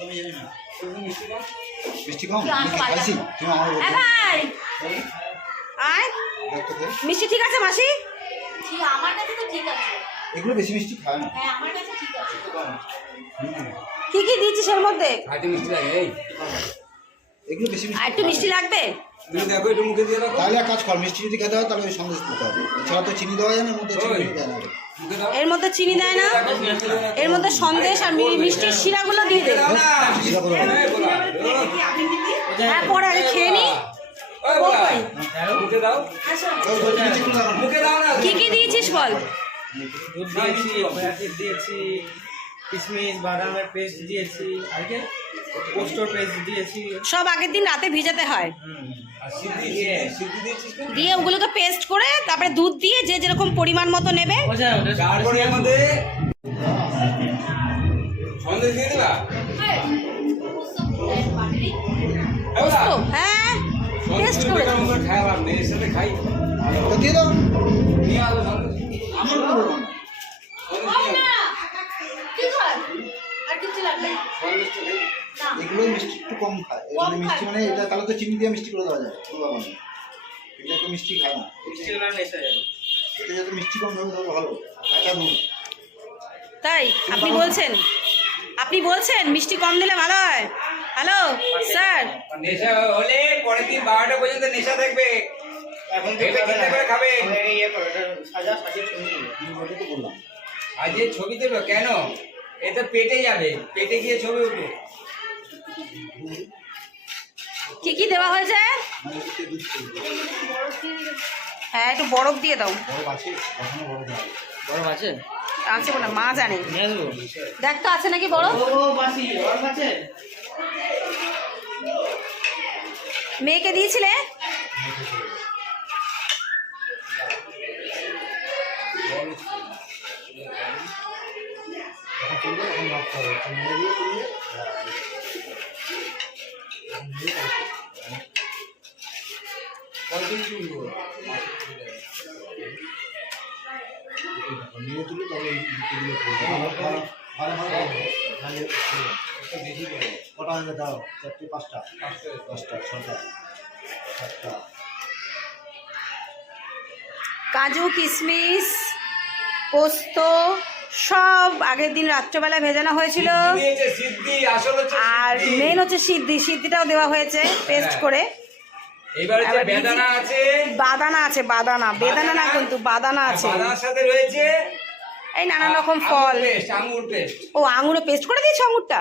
আমি জানি না। মিষ্টি কম তুমি আমার ভাই! আয়। ঠিক আছে মাসি? আমার কাছে তো ঠিক আছে। এগুলো বেশি মিষ্টি খায় না। হ্যাঁ আমার কাছে ঠিক আছে। কি কি দিয়েছিস এর মধ্যে? খাইতে মিষ্টি লাগে এই। এগুলো বেশি মিষ্টি একটু মিষ্টি লাগবে? তুমি দেখো একটু মুখে দিয়ে রাখো তাহলে এক কাজ কর মিষ্টি যদি খেতে হয় তাহলে ওই সন্দেশ দিতে হবে। এছাড়া তো চিনি দেওয়া যায় না এর মধ্যে চিনি। দেয় না। এর মধ্যে চিনি দেয় না? দেখো, মিষ্টি দিয়ে রাখো। এর মধ্যে সন্দেশ আর মি- মিষ্টির শিরাগুলো হ্যাঁ পরে আগে খেয়ে নি। কি কি দিয়েছিস বল? দুধ দিয়েছি প্যাকেট দিয়েছি কিশমিশ বাদামের পেস্ট দিয়েছি আর কি? পেস্ট দিয়েছি। সব আগের দিন রাতে ভিজাতে হয়? দিয়ে। ওগুলোকে পেস্ট করে তারপরে দুধ দিয়ে যে যেরকম পরিমাণ মতো নেবে। সন্দেশ দিয়ে হ্যাঁ টেস্ট করে বেকার লাভ নেই, এর সাথে খাই। তো দিয়ে দাও। নিয়ে আমার এগুলো মিষ্টি একটু কম খায়। মানে মিষ্টি মানে এটা তাহলে তো চিনি দিয়ে মিষ্টি করে দেওয়া যায়। এটা তো মিষ্টি খায় না। এটা যাতে মিষ্টি কম হবে তবে ভালো। তাই আপনি বলছেন। আপনি বলছেন মিষ্টি কম দিলে ভালো হয়। হ্যালো স্যার নেশা হলে পরের দিন বারোটা পর্যন্ত নেশা থাকবে এখন করে খাবে। ইয়ে সাজা সাজিয়ে বললাম। আজ যে ছবি দেবো কেন? এ তো পেটে যাবে। পেটে গিয়ে ছবি উঠবে। কি কি দেওয়া হয়েছে। হ্যাঁ একটু বরফ দিয়ে দাও। বড় আছে। বরফ আছে? আছে না মা জানে। দেখ তো আছে নাকি আছে? মেয়েকে দিয়েছিলে? যখন নিয়ে তুলে তবে এই কটা দাও চারটে পাঁচটা দশটা ছটা সাতটা কাজু কিশমিশ পোস্ত সব আগের দিন রাত্রেবেলা ভেজানো হয়েছিল। আর মেন হচ্ছে সিদ্ধি। সিদ্ধিটাও দেওয়া হয়েছে পেস্ট হ্যাঁ। করে। এবার যে বেদানা আছে। বাদানা আছে বাদানা। বেদানা না কিন্তু বাদানা আছে। বাদানার সাথে রয়েছে এই নানান রকম ফল। পেস্ট আঙুর পেস্ট। ও আঙুরে পেস্ট করে দিয়েছ আঙুরটা?